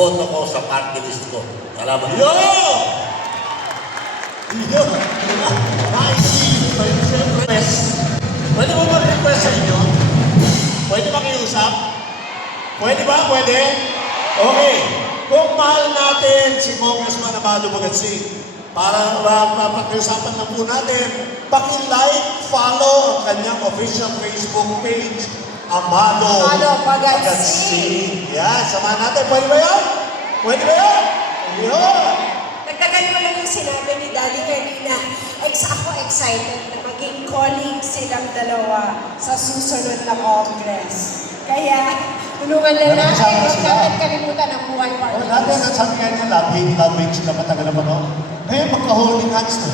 boto ko sa party list ko. Salamat. Yo! Yo! Naisip ko yun, siyempre. Pwede mo mag-request sa inyo? Pwede makiusap? Pwede ba? Pwede? Okay. Kung mahal natin si Congressman Amado Bagatsing, para pakiusapan lang po natin, paki-like, follow ang kanyang official Facebook page, Amado Bagatsing. Yan, samahan natin. Pwede ba yan? Pwede ba yan? Yun! Nagdagan ko lang yung sinabi ni Daddy kanina. Ako excited na maging colleagues silang dalawa sa susunod na Congress. Kaya, tulungan lang natin. Huwag natin kalimutan ang buhay Oh, partners. dati ang sabi kaya niya, loving sila matagal na panahon. Ngayon, magka-holding hands na.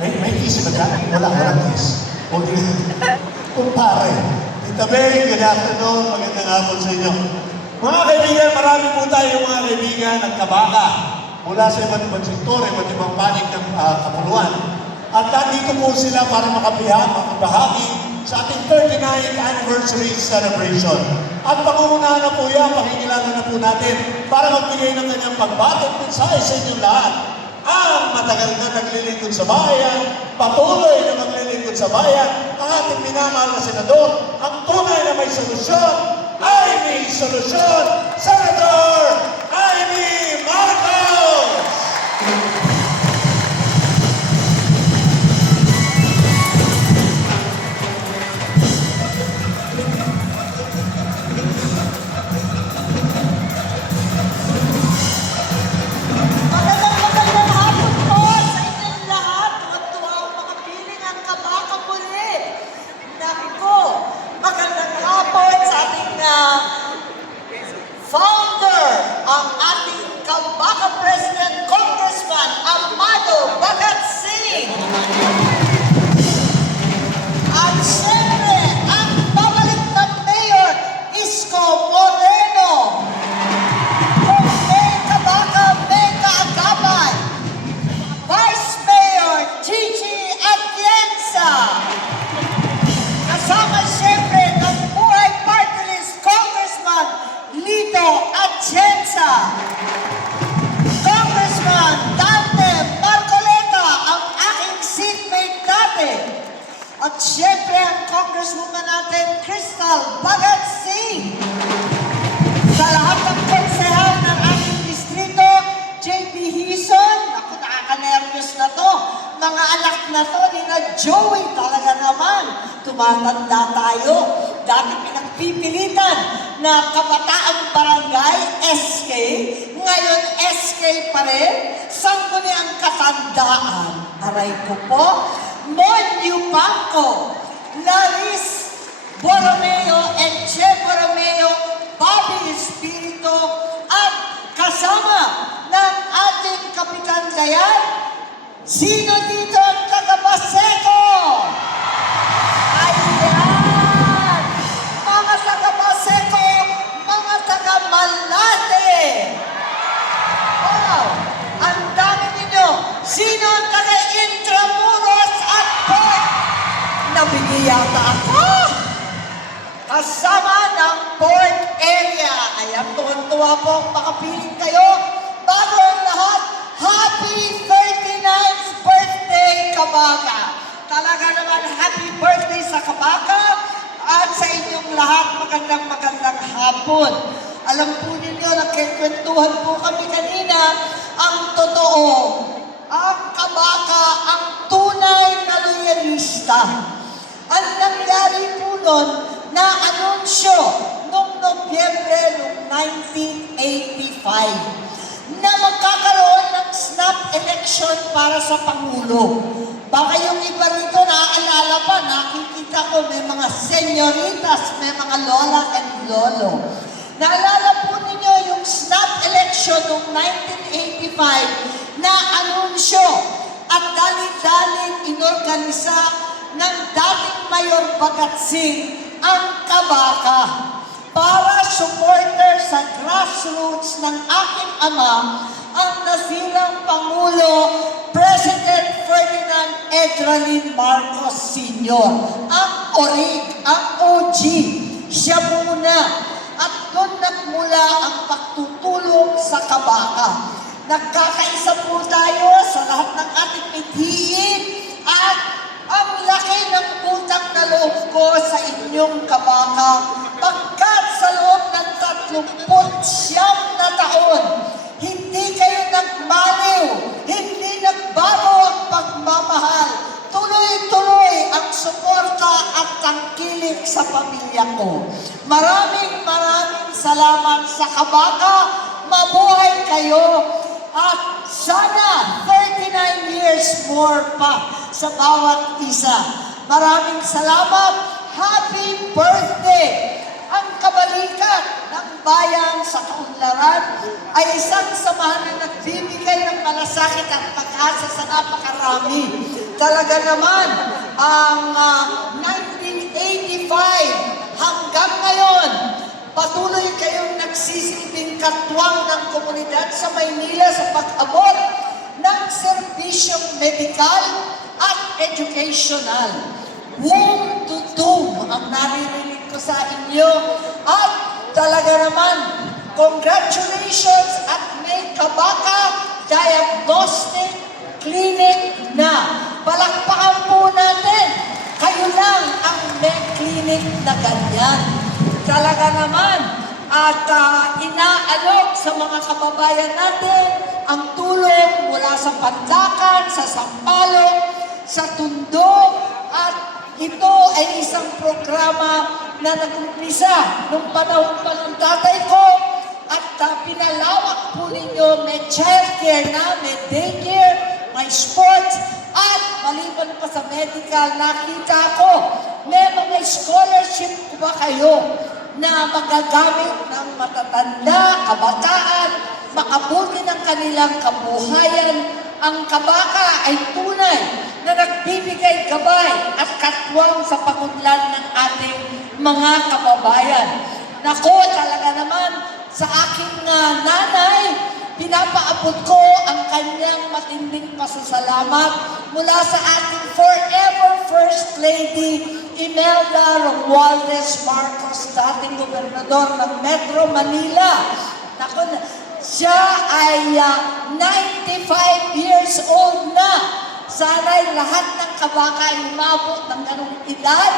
May kiss ba dyan? Walang kiss. Holding hands. Kumpare. Tita Beng, good afternoon. Magandang hapon sa inyo. Mga kaibigan, marami po tayo mga kaibigan ng Kabaka. Mula sa iba't ibang sektor, iba't ibang panig ng kapuluan. At nandito po sila para makabahagi sa ating 39th anniversary celebration. At pangungunahan na po yan, pakikilala na po natin para magbigay ng kanyang pagbatong mensahe sa inyong lahat. Ang matagal na naglilingkod sa bayan, patuloy na maglilingkod sa bayan, ang ating minamahal na senador, ang tunay na may solusyon, ay may solusyon, Senator Amy Marcos! Magandang hapon po sa inyong lahat. Tuwa ang makapiling ang Kabaka muli. Naku, magandang hapon sa ating founder, ang ating Kabaka President Congressman Amado Bagatsing. At siyempre, ang babalik na Mayor Isko Moreno. May Kabaka Mega Agapay, Vice Mayor Gigi Atienza, kasama siyempre ng Buhay Party List Congressman Lito Atienza, Congressman Dante Marcoleta, ang aking seatmate dati, at siyempre ang Congresswoman natin Crystal Bagatsing. Sa lahat ng konsehal ng ating distrito, JP Hison, ako nakaka-nervous na to. Mga anak na to, ni na Joey, talaga naman. Tumatanda tayo. Dati pinagpipilitan na kabataang barangay, SK. Ngayon, SK pa rin. Sangguni ang katandaan. Aray ko po. Mon Yupanco, Laris Borromeo, and Che Borromeo, Bobby Espiritu, at kasama ng ating Kapitan Dayan. Sino dito ang taga-Baseco? Ayan! Mga taga-Baseco, mga taga-Malate. Wow! Ang dami ninyo. Sino ang taga-Intramuros at Port? Nabigyan yata ako. Kasama ng Port Area. Ayan, tuwan-tuwa po makapiling kayo. Bago ang lahat, happy 39th birthday, Kabaka. Talaga naman, happy birthday sa Kabaka at sa inyong lahat, magandang hapon. Alam po ninyo, nagkikwentuhan po kami kanina, ang totoo, ang Kabaka, ang tunay na loyalista. Ang nangyari po nun, na-anunsyo noong Nobyembre noong 1985 na magkakaroon ng snap election para sa Pangulo. Baka yung iba rito naaalala pa, nakikita ko may mga senyoritas, may mga lola and lolo. Naalala po ninyo yung snap election noong 1985 na anunsyo at dali-daling inorganisa ng dating Mayor Bagatsing ang Kabaka para supporter sa grassroots ng aking ama, ang nasirang Pangulo, President Ferdinand Edralin Marcos Sr. Ang OG. Siya muna. at doon nagmula ang pagtutulong sa kabaka. Nagkakaisa po tayo sa lahat ng ating mithiin at ang laki ng utang na loob ko sa inyong kabaka pagkat sa loob ng 39 na taon, hindi kayo nagmaliw, hindi nagbago ang pagmamahal, tuloy-tuloy ang suporta at tangkilik sa pamilya ko. Maraming salamat sa kabaka, mabuhay kayo, at sana 39 years more pa sa bawat isa. Maraming salamat. Happy birthday! Ang kabalikat ng bayan sa kaunlaran ay isang samahan na nagbibigay ng malasakit at pag-asa sa napakarami. Talaga naman, ang 1985 hanggang ngayon, patuloy kayong nagsisilbing katwang ng komunidad sa Maynila sa pag-abot ng serbisyong medikal at educational. Womb to tomb ang naririnig ko sa inyo at talaga naman, congratulations at may kabaka diagnostic clinic na. Palakpakan po natin, kayo lang ang may clinic na ganyan. Talaga naman, at inaalok sa mga kababayan natin ang tulong mula sa Pandakan, sa Sampaloc, sa Tondo, at ito ay isang programa na nag-umpisa nung panahon pa ng tatay ko at pinalawak po ninyo, may childcare na, may daycare, may sports, at maliban pa sa medical, nakita ko, may mga scholarship ko ba kayo na magagamit ng matatanda, kabataan, makabuti ng kanilang kabuhayan. Ang kabaka ay tunay na nagbibigay gabay at katwang sa pagunlad ng ating mga kababayan. Nako, talaga naman, sa aking nanay, pinapaabot ko ang kanyang matinding pasasalamat mula sa ating forever First Lady, Imelda Romualdez Marcos, dating gobernador ng Metro Manila. Nako, siya ay 95 years old na. Sana'y lahat ng kabaka ay umabot ng ganung edad.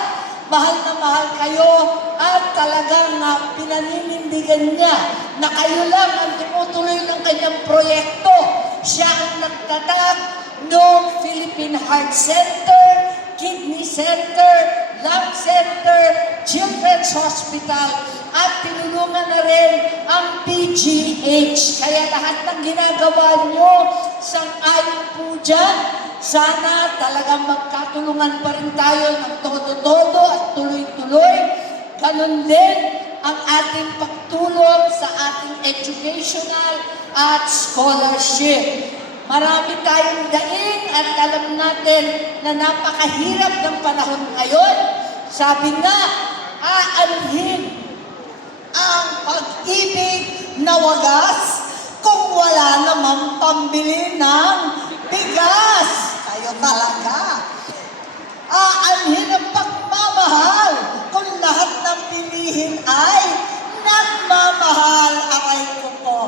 Mahal na mahal kayo at talagang pinaninindigan niya na kayo lang ang tumutuloy ng kanyang proyekto. Siya ang nagtatag ng Philippine Heart Center, Kidney Center, Lung Center, Children's Hospital, at tinulungan na rin ang PGH. Kaya lahat ng ginagawa nyo, sang-ayon po dyan. Sana talagang magkatulungan pa rin tayo ng todo-todo at tuloy-tuloy. Ganun din ang ating pagtulong sa ating educational at scholarship. Marami tayong daing at alam natin na napakahirap ng panahon ngayon. Sabi nga, aanhin ang pag-ibig na wagas kung wala namang pambili ng bigas. Kayo talaga. Aanhin ang pagmamahal kung lahat ng bilihin ay nagmamahal. Aray ko po.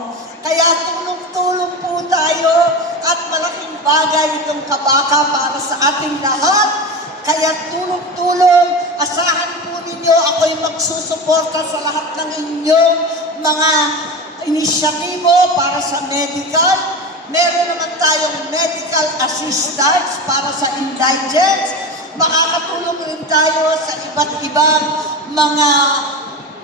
Kaya tulong-tulong po tayo at malaking bagay itong kabaka para sa ating lahat. Kaya tulong-tulong, asahan po ninyo ako'y magsusuporta sa lahat ng inyong mga inisyatibo para sa medical. Meron naman tayong medical assistance para sa indigents. Makakatulong rin tayo sa iba't ibang mga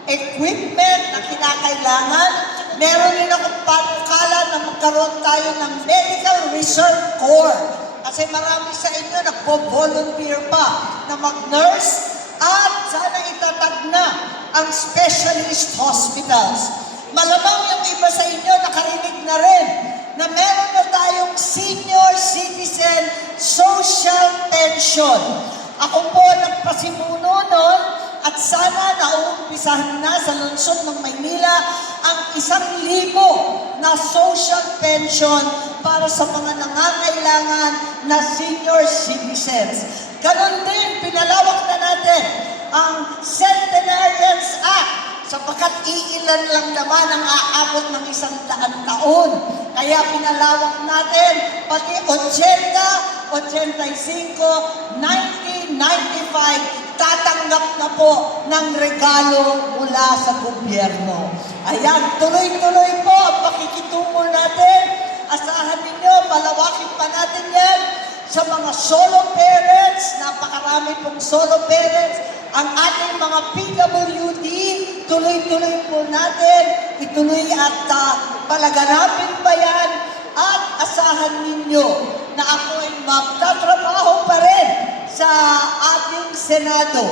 equipment na kinakailangan. Meron din akong panukala na magkaroon tayo ng Medical Reserve Corps. Kasi marami sa inyo nagpo-volunteer pa na mag-nurse at sana itatag na ang specialist hospitals. Malamang yung iba sa inyo nakarinig na rin na meron na tayong senior citizen social pension. Ako po nagpasimuno nun at sana nauumpisahan na sa lungsod ng Maynila ang 1,000 na social pension para sa mga nangangailangan na senior citizens. Ganon din, pinalawak na natin ang Centenarians Act sapagkat iilan lang naman ang aabot ng 100 taon. Kaya pinalawak natin, pati 80, 85, 90, 95, tatanggap na po ng regalo mula sa gobyerno. Ayan, tuloy-tuloy po ang pakikitungo natin. Asahan ninyo, palawakin pa natin yan sa mga solo parents, napakarami pong solo parents, ang ating mga PWD, tuloy-tuloy po natin, ituloy at palaganapin pa yan, at asahan ninyo na ako ay magtatrabaho pa rin sa ating Senado.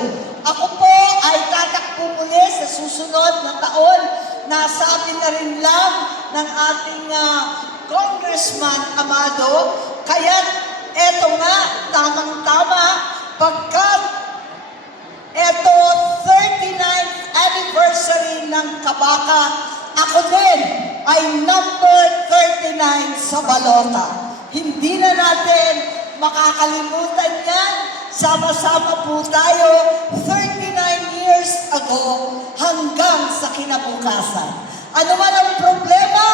Ako po ay tatakbo muli sa susunod na taon. Nasabi na rin lang ng ating Congressman Amado, kaya eto nga, tamang-tama, pagkat eto 39th anniversary ng Kabaka, ako din ay number 39 sa balota. Hindi na natin makakalimutan yan. Sama-sama po tayo 39 years ago hanggang sa kinabukasan. Ano man ang problema,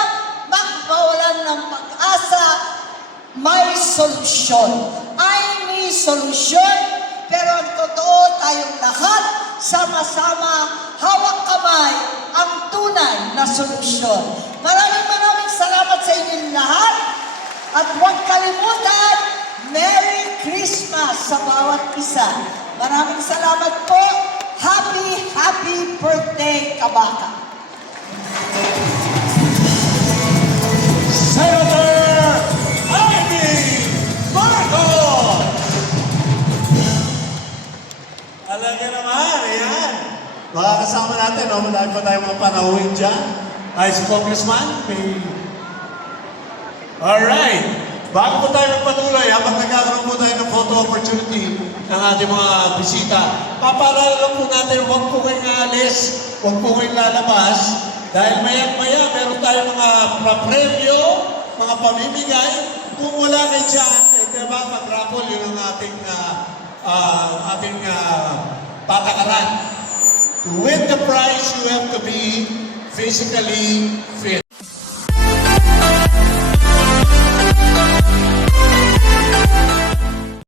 magpawalan ng pag-asa, may solusyon. Ay may solusyon, pero ang totoo tayong lahat, sama-sama, hawak kamay, ang tunay na solusyon. Maraming salamat sa inyong lahat. At huwag kalimutan, Merry Christmas sa bawat isa. Maraming salamat po. Happy birthday, Kabaka. Senator Amy Marcos! Alaga naman, ayan. Makakasama natin, no? Marami pa tayong mga panauhin dyan. Ay, si Congressman, may... Alright. Bago po tayo magpatuloy, habang nagkakaroon po tayo ng photo opportunity ng ating mga bisita, papaalala lang po natin, huwag po kayong aalis, huwag po kayong lalabas, dahil mayak-maya, meron tayong mga premyo, mga pamimigay. Kung wala kayo dyan, diba, mag-raffle, yun ang ating patakaran. To win the prize, you have to be physically fit.